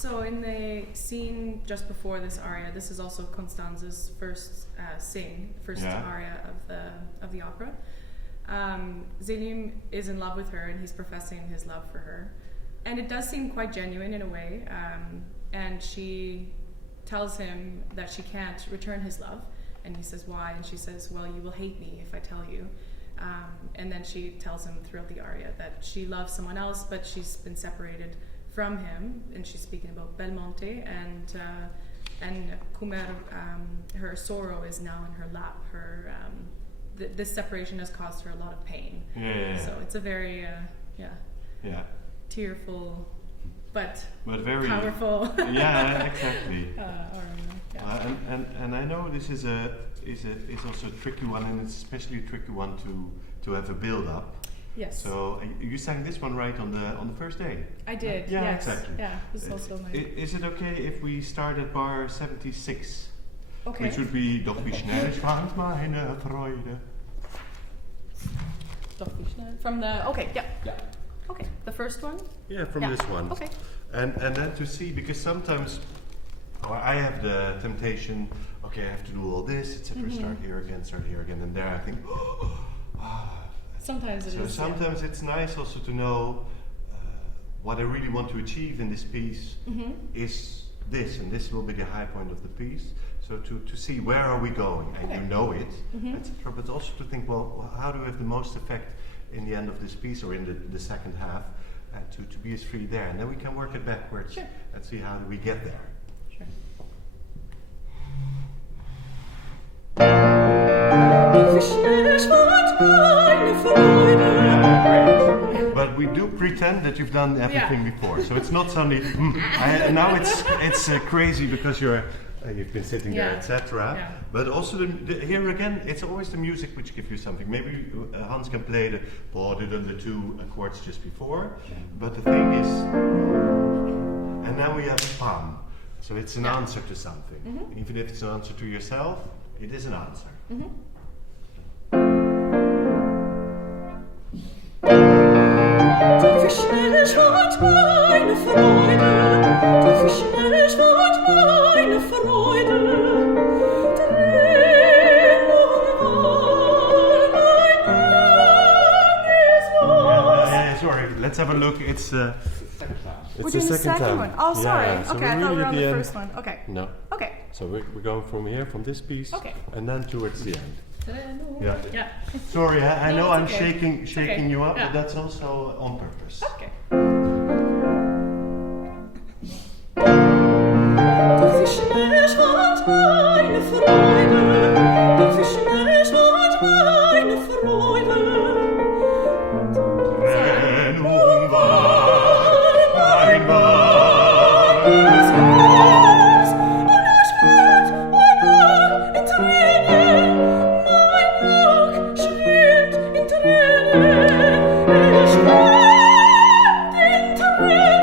So in the scene just before this aria, this is also Constanze's first aria of the opera. Selim is in love with her, and he's professing his love for her, and it does seem quite genuine in a way. And she tells him that she can't return his love, and he says why, and she says, "Well, you will hate me if I tell you." And then she tells him throughout the aria that she loves someone else, but she's been separated from him, and she's speaking about Belmonte, and Kumer, her sorrow is now in her lap. Her this separation has caused her a lot of pain. So it's a very tearful but very powerful. Yeah, exactly. And I know this is also a tricky one, and it's especially a tricky one to have a build up. Yes. So you sang this one right on the first day. I did. Yeah, yes. Exactly. Yeah, this is also my. Is it okay if we start at bar 76? Okay. Which would be Doch wie schnell schwankt meine Freude. Doch wie schnell. From the Okay, the first one. Yeah, from this one. Okay. And then to see, because sometimes I have the temptation. Okay, I have to do all this, etc. Start here again, and there I think. Sometimes it is. Sometimes it's nice also to know what I really want to achieve in this piece is this, and this will be the high point of the piece. So to see where are we going, and you know it, etc. But also to think, well, how do we have the most effect in the end of this piece or in the second half, and to be as free there, and then we can work it backwards and see how do we get there. Sure. But we do pretend that you've done everything before, so it's not suddenly. Now it's crazy because you've been sitting there, etc. Yeah. But also here again, it's always the music which gives you something. Maybe Hans can play the two chords just before, but the thing is, and now we have pam, so it's an answer to something. Even if it's an answer to yourself, it is an answer. Doch wie schnell schwand meine Freude, doch wie schnell schwand meine Freude. Sorry, let's have a look. It's the second one. Oh, sorry. Yeah, so okay, I thought we were on the first one. Okay. No. Okay. So we're going from here, from this piece, and then towards the end. Yeah. Sorry, I know I'm shaking okay. you up, but that's also on purpose. Okay. Doch wie schnell schwand meine Freude, doch wie schnell schwand meine Freude. Trennung war ein Ball. Und schwimmt mein Auge in Tränen, mein Auge schwimmt in Tränen, schwimmt in Tränen.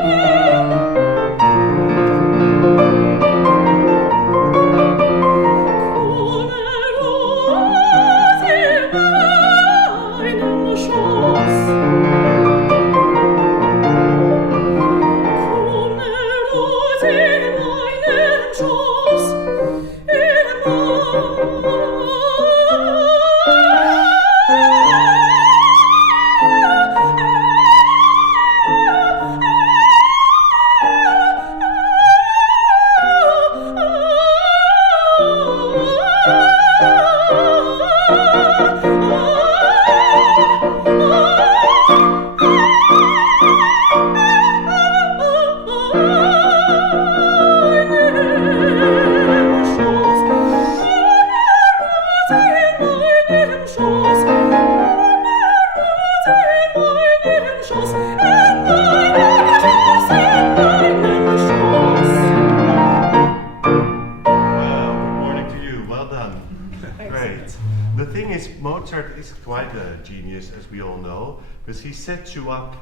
Mozart is quite a genius, as we all know, because he sets you up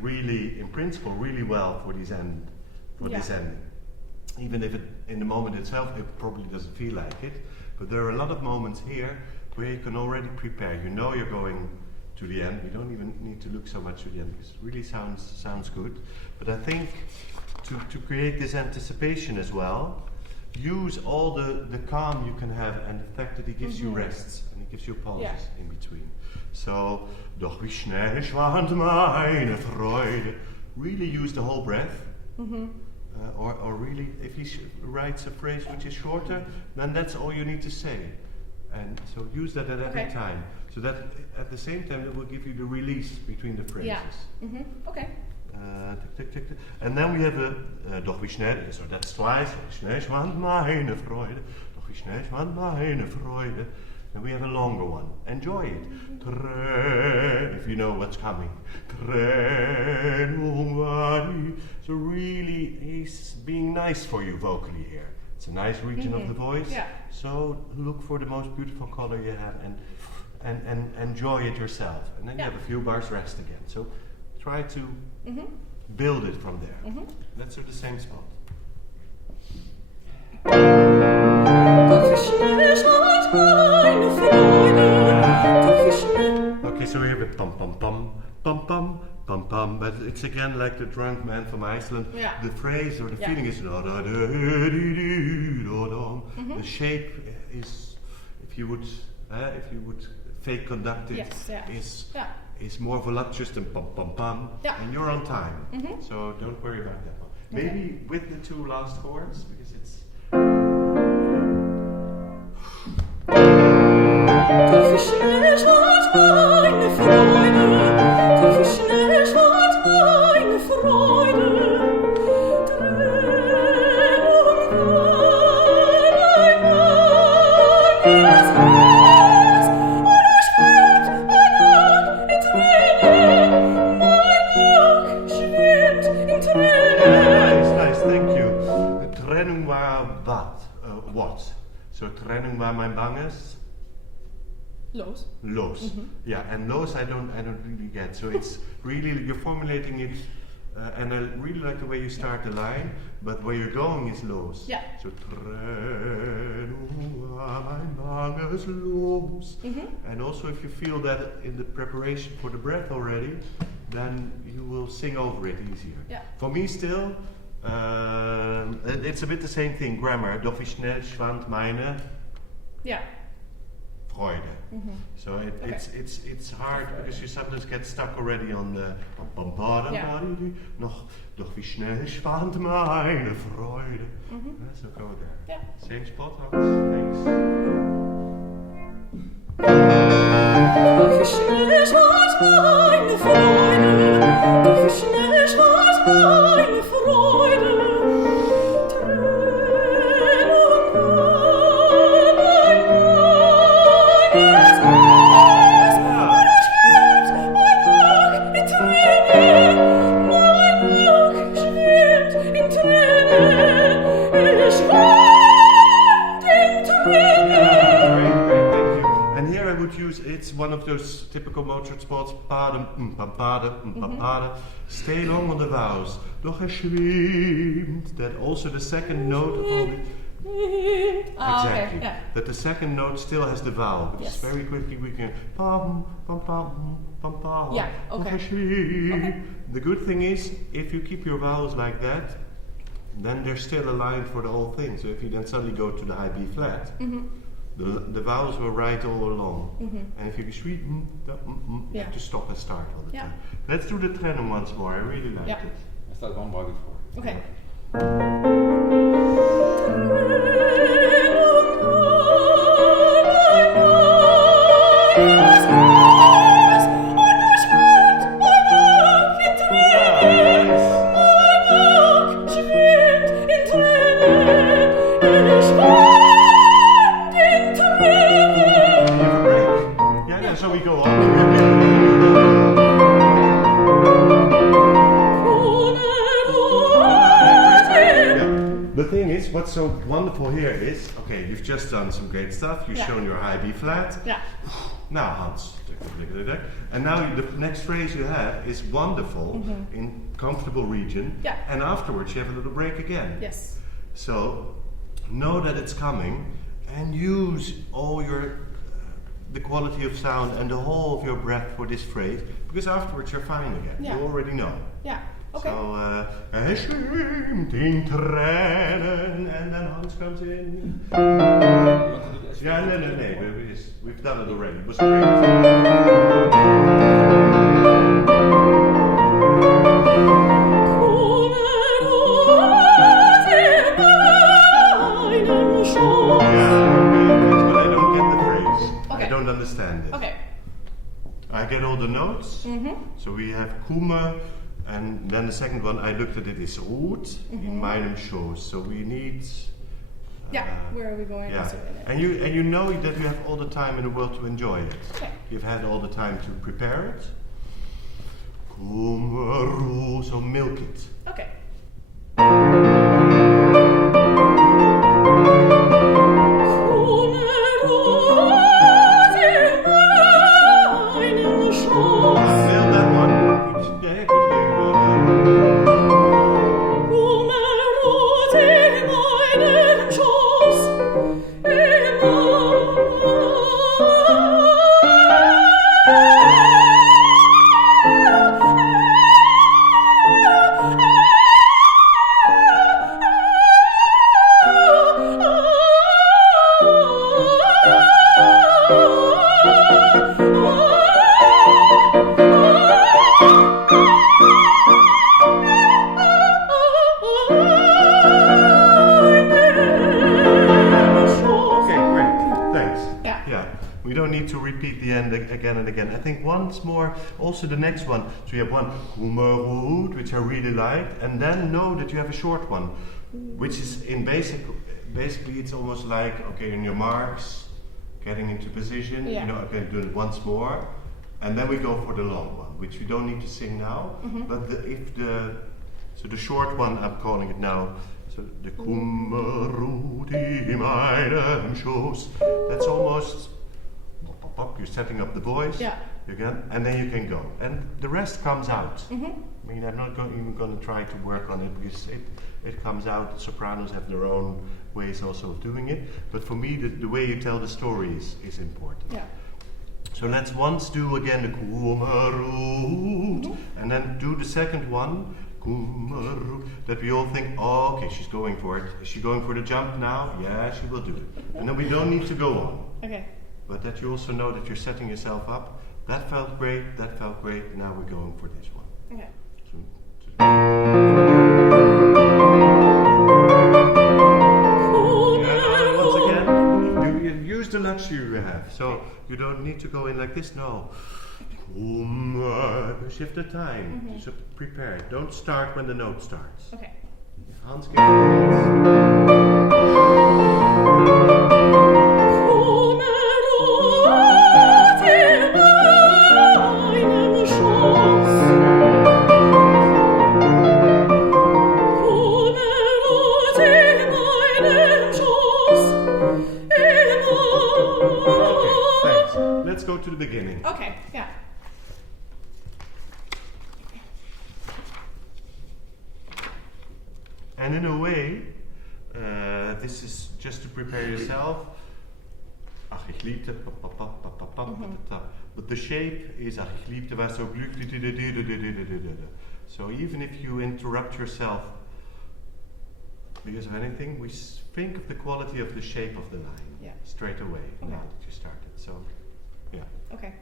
really, in principle, really well for this ending. Even if in the moment itself, it probably doesn't feel like it, but there are a lot of moments here where you can already prepare. You know you're going to the end. You don't even need to look so much to the end, because it really sounds good. But I think to create this anticipation as well, use all the calm you can have and the fact that he gives you rests and he gives you pauses in between. So, doch wie schnell schwand meine Freude. Really use the whole breath. Or really, if he writes a phrase which is shorter, then that's all you need to say. And so use that at every time. So that at the same time it will give you the release between the phrases. Okay. Tick, tick, tick, tick. And then we have a doch wie schnell, so that's twice. Doch wie schnell schwand meine Freude. Doch wie schnell schwand meine Freude. And we have a longer one. Enjoy it. If you know what's coming. So really, he's being nice for you vocally here. It's a nice region of the voice. So look for the most beautiful color you have and enjoy it yourself. And then you have a few bars rest again. So try to build it from there. Let's do the same spot. Okay, so we have a pum pum pum pum pum pum pum, but it's again like the drunk man from Iceland. The phrase or the feeling is da da da dee da da. The shape is, if you would fake conduct it, is more voluptuous than pum pum pum, and you're on time. So don't worry about that one. Maybe with the two last chords, because it's. What? So trennung waar mijn bang is. Los. Los. Yeah, and los I don't really get. So it's really, you're formulating it, and I really like the way you start the line, but where you're going is los. So trennung waar mijn bang is los. And also if you feel that in the preparation for the breath already, then you will sing over it easier. For me still, it's a bit the same thing, grammar. Doch wie schnell schwand meine Freude. So it's hard because you sometimes get stuck already on the noch doch wie schnell schwand meine Freude. So go there. Same spot, Hans. Thanks. Doch wie schnell schwand meine Freude. Doch wie schnell schwand meine Freude. It's one of those typical Mozart spots. Stay long on the vowels. Doch schwimmt. That also the second note of all the. Exactly. That the second note still has the vowel. Because very quickly we can pam pam pam pam pam. The good thing is if you keep your vowels like that, then they're still aligned for the whole thing. So if you then suddenly go to the high B flat. The vowels were right all along. And if you sweet, you have to stop and start all the time. Let's do the trennung once more. I really like it. I start one bar before. Okay. So we go on. The thing is, what's so wonderful here is, okay, you've just done some great stuff. You've shown your high B flat. Now, Hans. And now the next phrase you have is wonderful in comfortable region. And afterwards you have a little break again. So know that it's coming and use all the quality of sound and the whole of your breath for this phrase, because afterwards you're fine again. You already know. Okay. So, hij schwimmt in Tränen, and then Hans comes in. Yeah, no, we've done it already. It was great. But I don't get the phrase. Okay. I don't understand it. Okay. I get all the notes. So we have Kume, and then the second one I looked at it is Root in meinem Schoß. So we need. Where are we going? Yeah, Also in it. and you know that you have all the time in the world to enjoy it. Okay. You've had all the time to prepare it. Kume, Root, so milk it. Okay. Nail that one. Yeah, we don't need to repeat the end again and again. I think once more, also the next one. So you have one Kumerud, which I really liked, and then know that you have a short one, which is in basically it's almost like, okay, in your marks, getting into position, Yeah. you know, okay, do it once more, and then we go for the long one, which we don't need to sing now, but so the short one, I'm calling it now, so the Kumerud in meinem Schoß, that's almost, you're setting up the voice, Yeah. again, and then you can go. And the rest comes out. I mean, I'm not even going to try to work on it because it comes out. Sopranos have their own ways also of doing it. But for me, the way you tell the story is important. Yeah. So let's once do again the Kumerud, and then do the second one, Kumerud, that we all think, oh, okay, she's going for it. Is she going for the jump now? Yeah, she will do it. And then we don't need to go on. Okay. But that you also know that you're setting yourself up. That felt great, now we're going for this one. Okay. Yeah, once again, you use the luxury you have. So you don't need to go in like this, no. Shift the time, so prepare. Don't start when the note starts. Okay. Hans gets it. Let's go to the beginning. Okay, yeah. And in a way, this is just to prepare yourself. Ach, ich liebte, but the shape is ach, ich liebte was so glück. So even if you interrupt yourself because of anything, we think of the quality of the shape of the line straight away now that you started. So, yeah. Okay.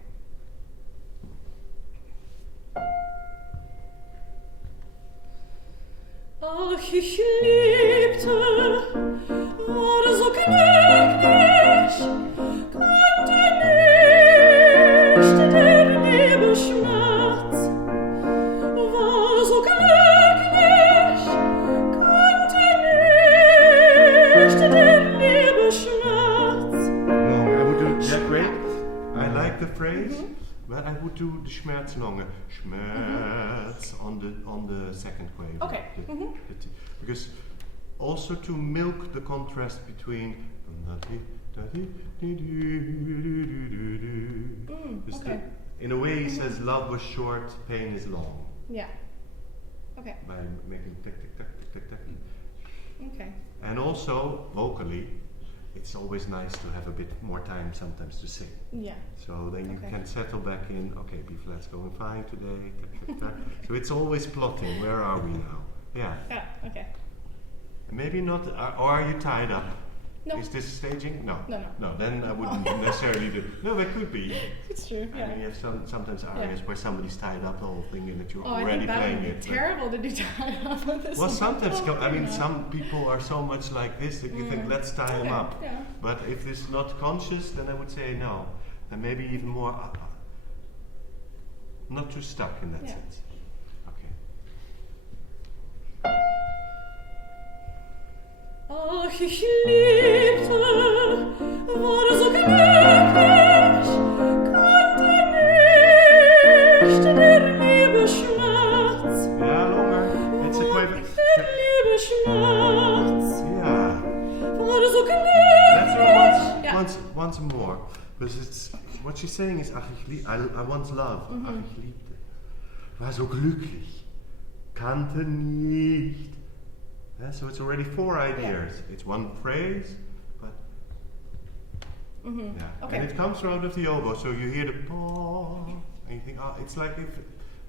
Ach, ich liebte, war so glücklich, konnte nicht der Liebesschmerz. War so glücklich, konnte nicht der Liebesschmerz. No, I would do that great. I like the phrase, but I would do the Schmerz longer. Schmerz on the second wave. Okay. Because also to milk the contrast between Okay. in a way he says love was short, pain is long. Yeah. Okay. By making tick tick tick tick tick tick. Okay. And also vocally, it's always nice to have a bit more time sometimes to sing. Yeah. So then you Okay. can settle back in, okay, B flat's going fine today. So it's always plotting, where are we now? Yeah. Yeah. Okay. Maybe not, or are you tied up? No. Is this staging? No. No. No, then I wouldn't necessarily do. No, it could be. It's true. I Yeah. mean, you have sometimes arias where somebody's tied up the whole thing and that you're Oh, I already think that playing would be it. but- terrible to do tie up on this. Well, one. sometimes, I mean, Yeah. some people are so much like this that you think, let's tie them Okay, up. yeah. But if this is not conscious, then I would say no. And maybe even more, not too stuck in that Yeah. sense. Okay. Ach, ich liebte, war so glücklich, kannte nicht der Liebesschmerz. Yeah, longer. It's a quite. Der Liebesschmerz Yeah. war so glücklich. That's Yeah. once more. Because it's what she's saying is, ach, I once loved. Ach, ich liebte. War so glücklich. Kannte nicht. Yeah, so it's already 4 ideas. It's one phrase, but yeah. Okay. And it comes out of the oboe, so you hear the paw, and you think, oh, it's like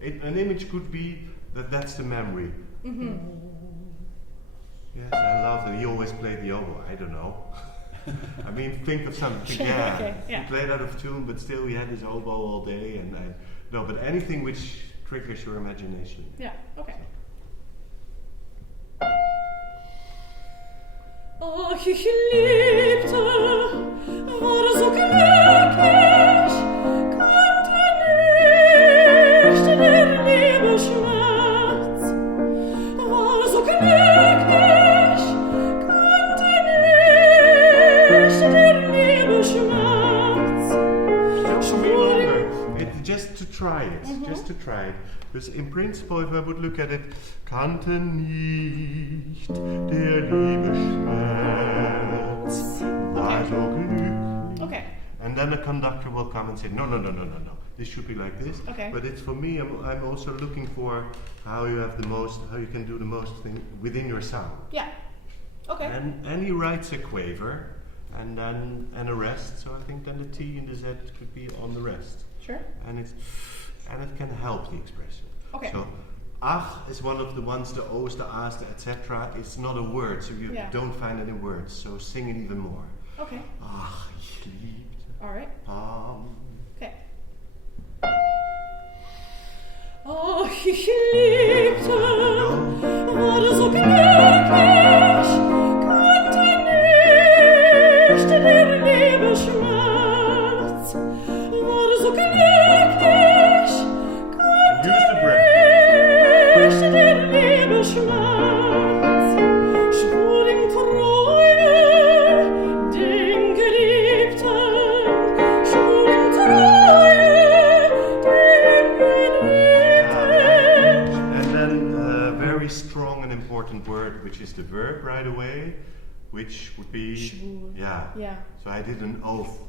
if an image could be that's the memory. Yes, I love that he always played the oboe. I don't know. I mean, think of something. Yeah, Okay, yeah. he played out of tune, but still he had his oboe all day. And no, but anything which triggers your imagination. Yeah. Okay. Ach, ich liebte, war so glücklich, kannte nicht der Liebesschmerz. War so glücklich, kannte nicht der Liebesschmerz. For me longer. Just to try it, just to try it. Because in principle, if I would look at it, kannte nicht der Liebesschmerz, war so glücklich. Okay. And then the conductor will come and say, no. This should be like this. Okay. But it's for me, I'm also looking for how you can do the most thing within your sound. Yeah. Okay. And he writes a quaver, and then a rest. So I think then the T and the Z could be on the rest. Sure. And it can help the expression. Okay. So, ach is one of the ones, the O's, the A's, the etc. It's not a word, so you Yeah. don't find any words. So sing it even more. Okay. Ach, ich liebte All right. Okay. Ach, ich liebte, war so glücklich, kannte nicht der Liebesschmerz. War so glücklich, kannte Use the breath. nicht der Liebesschmerz. Schwur ihm Treue, den Geliebten, schwur ihm Treue, den Geliebten. And then a very strong and important word, which is the verb right away, which would be Schwur. yeah. Yeah. So I did an oath.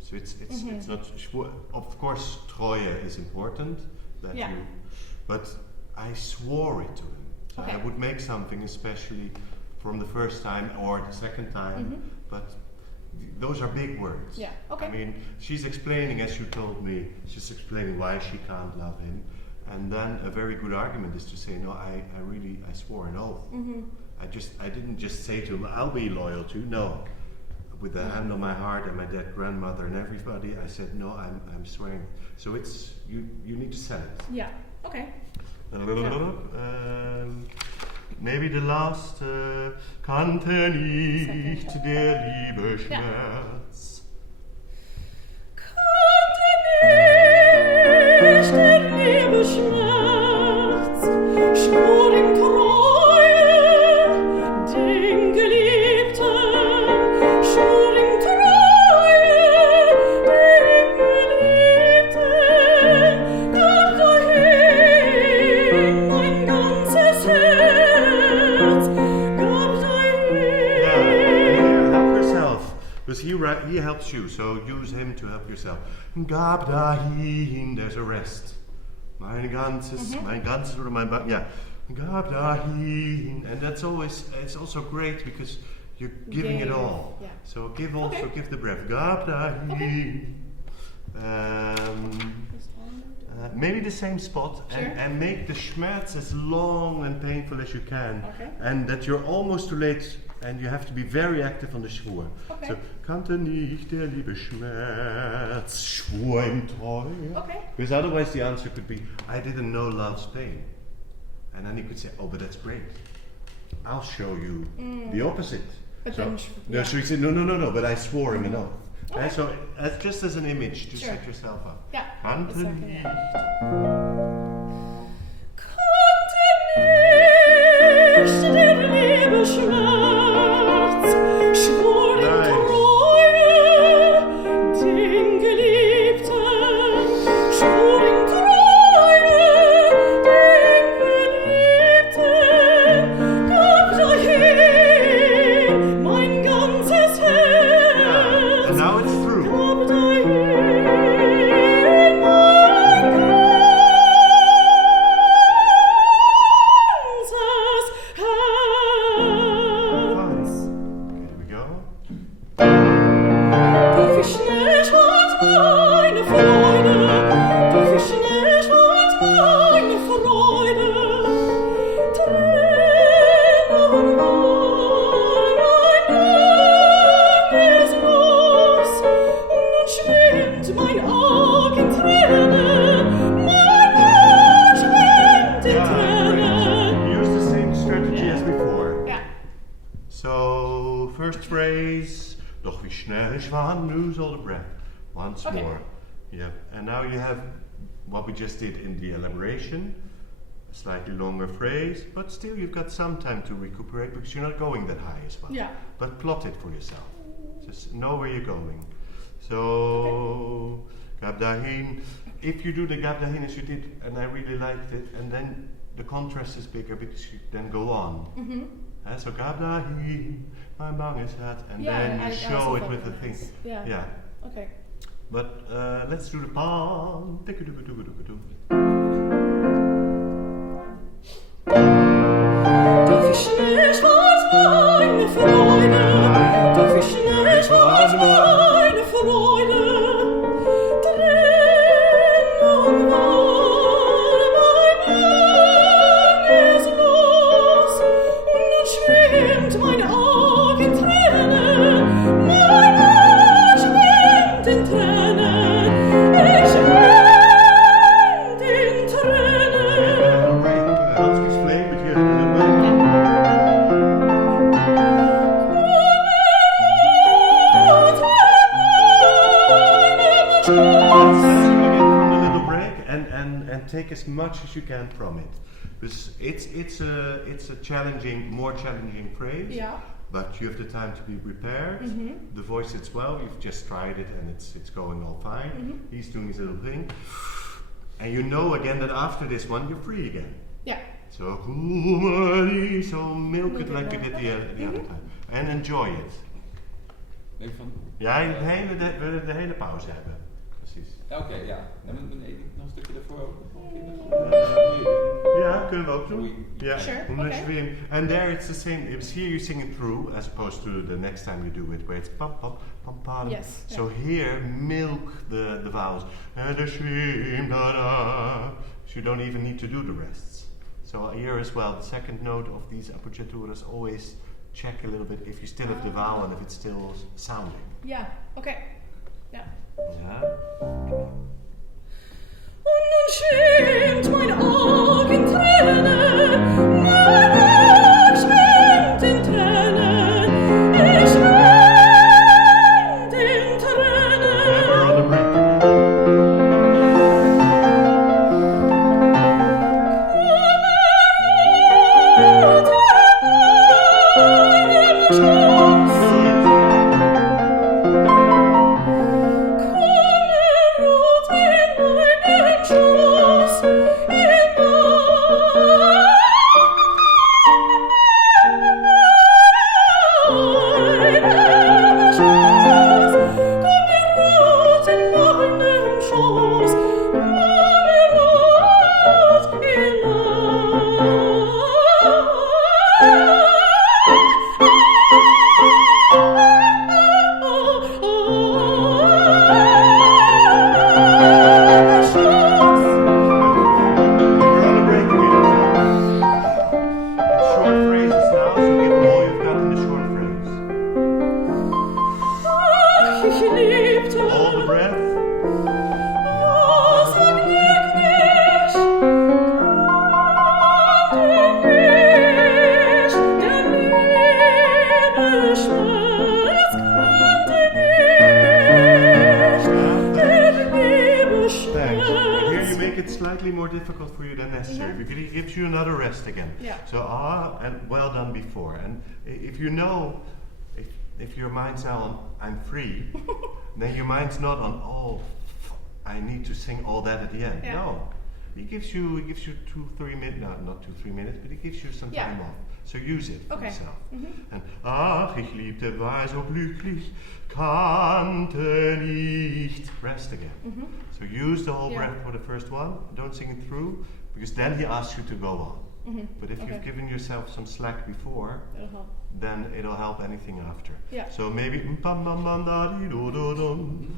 So it's not schwur. Of course, Treue is important. Yeah. But I swore it to him. So I Okay. would make something, especially from the first time or the second time. But those are big words. Yeah, okay. I mean, she's explaining, as you told me, she's explaining why she can't love him. And then a very good argument is to say, no, I swore an oath. I didn't just say to him, I'll be loyal to you. No. With the hand on my heart and my dead grandmother and everybody, I said, no, I'm swearing. So it's, you need to sell it. Yeah. Okay. Maybe the last, kannte nicht der Liebesschmerz. Kannte nicht der Liebesschmerz, schwur ihm Treue, den Geliebten, schwur ihm Treue, den Geliebten, gab dahin mein ganzes Herz, gab dahin. Yeah, help yourself. Because he helps you, so use him to help yourself. Gab dahin, there's a rest. Mein ganzes, yeah. Gab dahin, and it's also great because you're giving it all. Yeah. So give the breath. Gab dahin. Okay. Maybe the same spot, Sure. and make the schmerz as long and painful as you can, Okay. and that you're almost too late, and you have to be very active on the schwur. Okay. So, kannte nicht der liebe Schmerz, schwur im Treu. Okay. Because otherwise the answer could be, I didn't know love's pain. And then you could say, oh, but that's great. I'll show you the opposite. But so, then so you say, no, but I swore him an oath. Okay. And so, just as an image to Sure. set yourself up. Yeah. Kannte It's okay. nicht. Kannte nicht der liebe Schmerz, schwor in Treue den Geliebten, schwor in Treue den Geliebten, gab dahin mein ganzes Herz. And now it's through. Gab dahin mein ganzes Herz. Here we go. Darf ich nicht als meine Freude, darf ich nicht als meine Freude trennen, weil mein ist los und nun schwimmt mein Auge in Tränen, mein Auge schwimmt in Tränen. Use the same strategy as before. Yeah. So, first phrase, doch wie schnell schwan, lose all the breath. Once Okay. more. Yeah. And now you have what we just did in the elaboration, a slightly longer phrase, but still you've got some time to recuperate because you're not going that high as well. Yeah. But plot it for yourself. Just know where you're going. So, gab dahin. If you do the gab dahin as you did, and I really liked it, and then the contrast is bigger because you then go on. So gab dahin, mijn bang is het, and Yeah, then you I show also it thought with the that thing. was- yeah. Okay. But let's do the palm. Tikka-doo-ka-doo-ka-doo-ka-doo. Darf ich nicht als meine Freude, darf ich nicht als meine Freude trennen, weil mein ist los und nun schwimmt mein Auge in Tränen, mein Auge schwimmt in Tränen, ich schwimmt in Tränen. Hans is flame, but here a little bit. From the little break and take as much as you can from it. Because it's a challenging, more challenging phrase. Yeah. But you have the time to be prepared. The voice sits well. You've just tried it and it's going all fine. He's doing his little thing, and you know again that after this one you're free again. Yeah. So milk it like you did the other time, and enjoy it. Nee, van... Ja, we willen de hele pauze hebben. Precies. Oké, ja. En dan nog een stukje daarvoor ook. Ja, kunnen we ook doen. Oei. Yeah, Sure, Unless okay. you win. And there it's the same. It's here you sing it through, as opposed to the next time you do it, where it's pam pam pam pam. Yes, So here, milk the vowels. And the shim da da. So you don't even need to do the rests. So here as well, the second note of these appoggiaturas, always check a little bit if you still have the vowel and if it's still sounding. Yeah. Okay. Yeah. Yeah. Und nun schwimmt mein Auge in Tränen, mein Auge schwimmt in Tränen, ich schwimmt in Tränen. And we're on the break again. Thank you. Thanks. Here you make it slightly more difficult for you than necessary because it gives you another rest again. Yeah. So and well done before. And if you know, if your mind's now on I'm free, then your mind's not on I need to sing all that at the end. Yeah. No. It gives you 2-3 minutes, no, not 2-3 minutes, but it gives you some time off. So use it for yourself. And ach, ich liebte, war so glücklich, kannte nicht. Rest again. So use the whole breath for the first one. Don't sing it through, because then he asks you to go on. But if you've given yourself some slack before, It'll help. then it'll help anything after. Yeah. So maybe pam pam pam da di do do dum.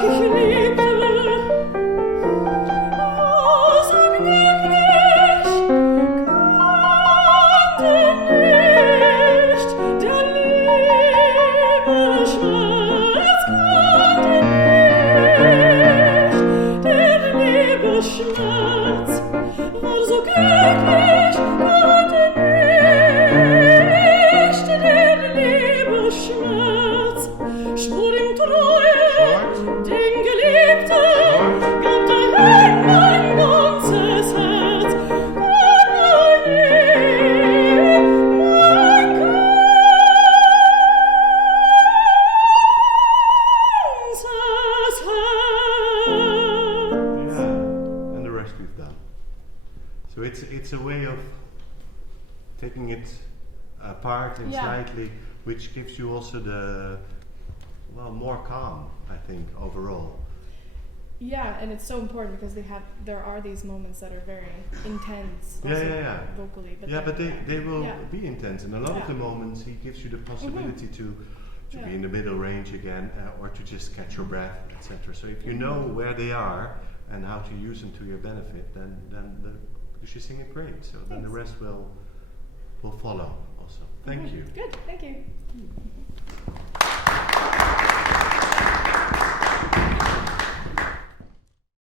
Ich liebte, so glücklich, kannte nicht, der Liebe Schmerz kannte nicht, der Liebe Schmerz war so glücklich, kannte nicht, der Liebe Schmerz schwor ihm Treue. Den Geliebten gab der Herr mein ganzes Herz, gab er ihm mein ganzes Herz. Yeah, and the rest we've done. So it's a way of taking it apart and slightly, which gives you also more calm, I think, overall. Yeah, and it's so important because there are these moments that are very intense also vocally. But they will be intense, and a lot of the moments he gives you the possibility to be in the middle range again, or to just catch your breath, etc. So if you know where they are and how to use them to your benefit, then because you sing it great, so then the rest will follow also. Thank you. Good, thank you.